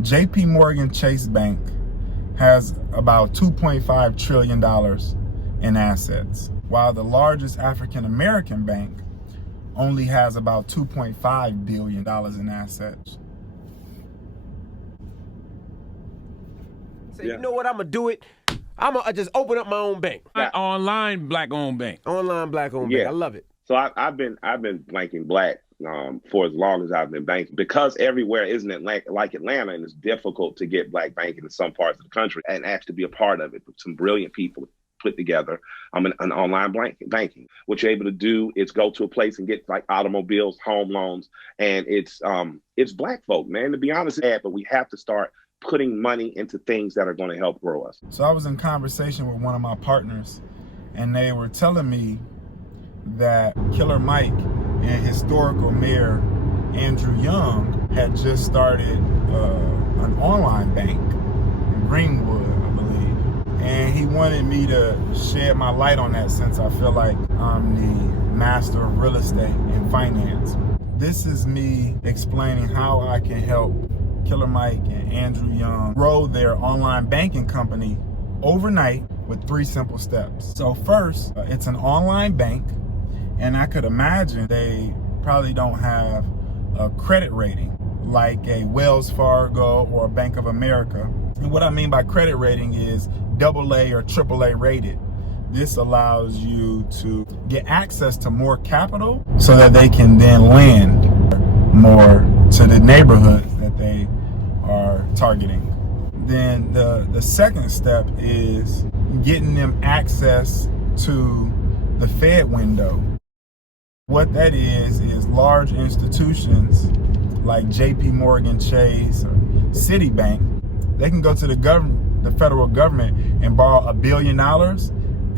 JP Morgan Chase Bank has about $2.5 trillion in assets, while the largest African American bank only has about $2.5 billion in assets. Say, you know what, I'm gonna do it. I'm gonna just open up my own bank. Online black-owned bank. Online black-owned bank. I love it. So I've been banking black for as long as I've been banking, because everywhere isn't it like Atlanta, and it's difficult to get black banking in some parts of the country and actually be a part of it. Some brilliant people put together an online banking. What you're able to do is go to a place and get like automobiles, home loans, and it's black folk, man. To be honest, but we have to start putting money into things that are going to help grow us. So I was in conversation with one of my partners, and they were telling me that Killer Mike and historical mayor Andrew Young had just started an online bank in Greenwood, I believe. And he wanted me to shed my light on that, since I feel like I'm the master of real estate and finance. This is me explaining how I can help Killer Mike and Andrew Young grow their online banking company overnight with 3 simple steps. So first, it's an online bank, and I could imagine they probably don't have a credit rating like a Wells Fargo or a Bank of America. And what I mean by credit rating is AA or AAA rated. This allows you to get access to more capital so that they can then lend more to the neighborhoods that they are targeting. Then the second step is getting them access to the Fed window. What that is large institutions like JP Morgan Chase or Citibank, they can go to the federal government and borrow $1 billion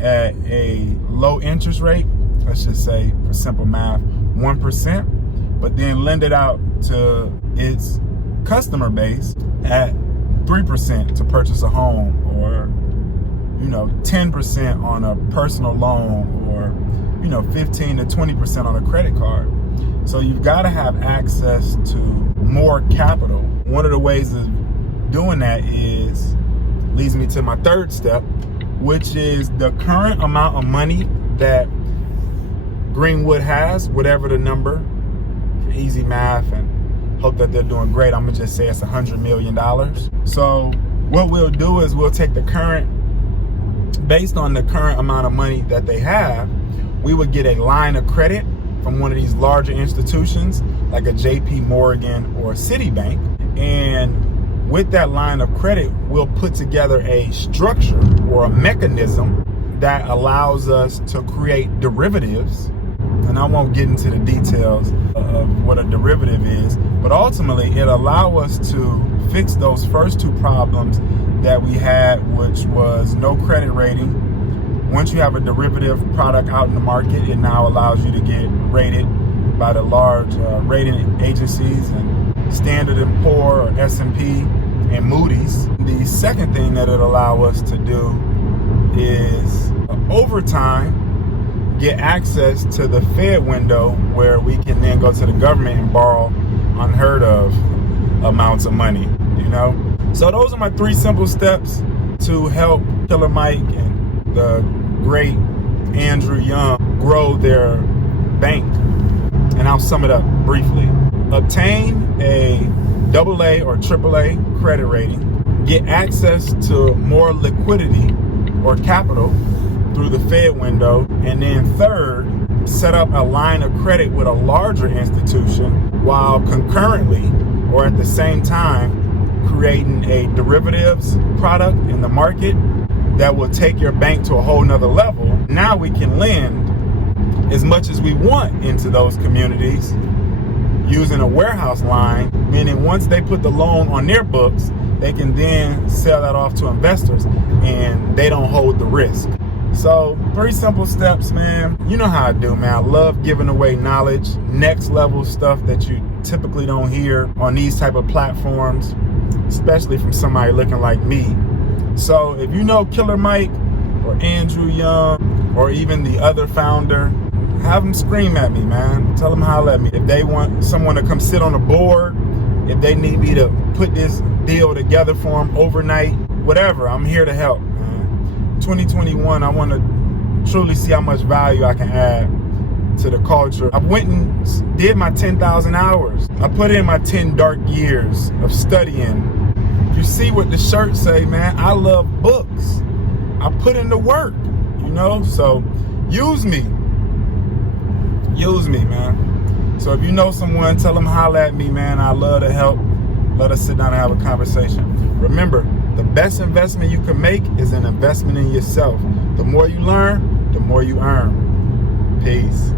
at a low interest rate, let's just say for simple math, 1%, but then lend it out to its customer base at 3% to purchase a home, or 10% on a personal loan, or 15 to 20% on a credit card. So you've got to have access to more capital. One of the ways of doing that leads me to my third step, which is the current amount of money that Greenwood has, whatever the number, easy math, and hope that they're doing great. I'm gonna just say it's $100 million. So what we'll do is we'll take based on the current amount of money that they have, we would get a line of credit from one of these larger institutions like a JP Morgan or Citibank. And with that line of credit, we'll put together a structure or a mechanism that allows us to create derivatives. And I won't get into the details of what a derivative is, but ultimately it allows us to fix those first 2 problems that we had, which was no credit rating. Once you have a derivative product out in the market, it now allows you to get rated by the large rating agencies and Standard & Poor or S&P and Moody's. The second thing that it allows us to do is over time get access to the Fed window, where we can then go to the government and borrow unheard of amounts of money, So those are my 3 simple steps to help Killer Mike and the great Andrew Young grow their bank. And I'll sum it up briefly. Obtain a AA or AAA credit rating, get access to more liquidity or capital through the Fed window, and then third, set up a line of credit with a larger institution, while concurrently or at the same time creating a derivatives product in the market that will take your bank to a whole nother level. Now we can lend as much as we want into those communities using a warehouse line, meaning once they put the loan on their books, they can then sell that off to investors and they don't hold the risk. So 3 simple steps, man. You know how I do, man. I love giving away knowledge, next level stuff that you typically don't hear on these type of platforms, especially from somebody looking like me. So if you know Killer Mike or Andrew Young or even the other founder, have them scream at me, man. Tell them holler at me. If they want someone to come sit on the board If they need me to put this deal together for them overnight, whatever, I'm here to help, man. 2021, I want to truly see how much value I can add to the culture. I went and did my 10,000 hours. I put in my 10 dark years of studying. You see what the shirt say, man. I love books. I put in the work, you know? So use me. Use me, man. So if you know someone, tell them holler at me, man. I love to help. Let us sit down and have a conversation. Remember, the best investment you can make is an investment in yourself. The more you learn, the more you earn. Peace.